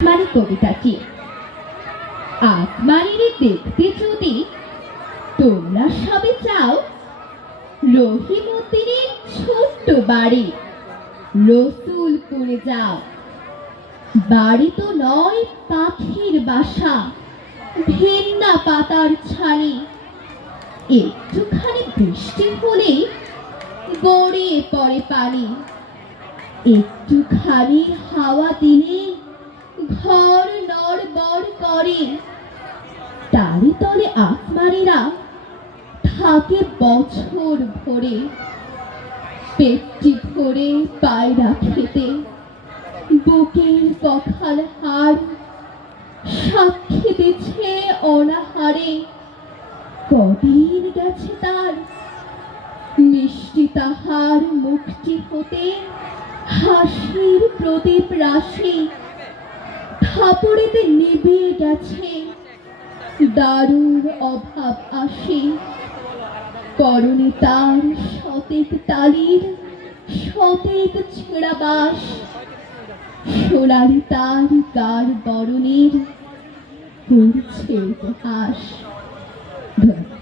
মানে কবিতাটি আসমানিরে দেখতে যদি তোমরা সবে চাও, রহিমউদ্দিনের ছোট্ট বাড়ি রসুলপুরে যাও। বাড়ি তো নয় পাখির বাসা, ভেন্না পাতার ছানি। একটুখানি বৃষ্টি হলে গড়িয়ে পড়ে পানি। একটুখানি হাওয়া দিলে ঘর নড়বড় করে। তারি তলে আসমানিরা থাকে বছর ভরে। পেটটি ভরে পায়রা খেতে, বুকের কখাল হাড় সাক্ষী দিচ্ছে অনাহারে। কদিন গেছে তার মিষ্টি তাহার মুখটি হতে হাসির প্রদীপ রাশি। থাপড়েতে নিভে গেছে দারুর অভাব আসে। পরনে তার শতেক তালির শতেক ছেঁড়া বাস। সোনালি তার গার বরণের করছে উপহাস। ধন্যবাদ।